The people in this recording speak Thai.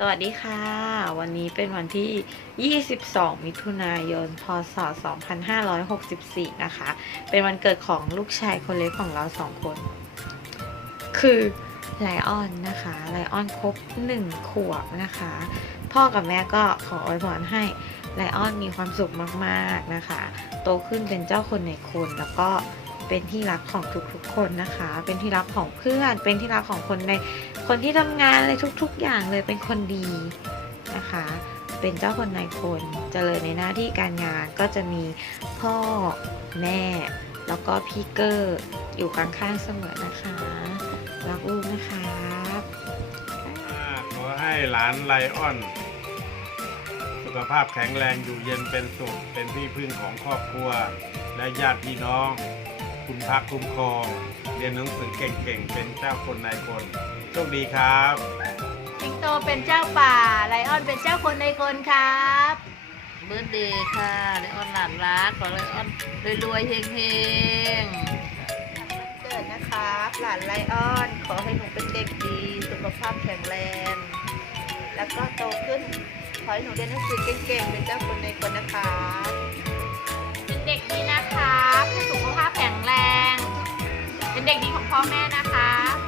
สวัสดีค่ะ วันนี้เป็นวันที่ 22 มิถุนายน พศ 2564 นะคะ เป็นวันเกิดของลูกชายคนเล็กของเราสองคน คือไลออนนะคะ ไลออนครบ 1 ขวบนะคะ พ่อกับแม่ก็ขออวยพรให้ไลออนมีความสุขมากๆนะคะ โตขึ้นเป็นเจ้าคนในคนแล้วก็ เป็นที่รักของทุกๆคนนะคะ เป็นที่รักของเพื่อน เป็นที่รักของคนในคนที่ทำงานอะไรทุก ๆ อย่างเลยเป็นคนดีนะคะ เป็นเจ้าคนนายคนเจริญในหน้าที่การงานก็จะมีพ่อแม่ แล้วก็พี่เกอร์อยู่ข้างๆเสมอนะคะรักลูกนะครับขอให้หลานไลออนสุขภาพแข็งแรงอยู่เย็นเป็นสุขเป็นที่พึ่งของครอบครัวและญาติพี่น้อง คุณพักคุ้มครอง เรียนหนังสือเก่งๆ เป็นเจ้าคนนายคนโชคดีครับ สิงโตเป็นเจ้าป่า ไลออนเป็นเจ้าคนในคนครับเบิร์ดเดย์ค่ะไลออนหลานรักขอไลออนรวยๆเฮงเกิดนะครับ หลานไลออน ขอให้หนูเป็นเด็กดี สุขภาพแข็งแรง แล้วก็โตขึ้น ขอให้หนูเรียนหนังสือเก่งๆ เป็นเจ้าคนในคน พ่อแม่นะคะ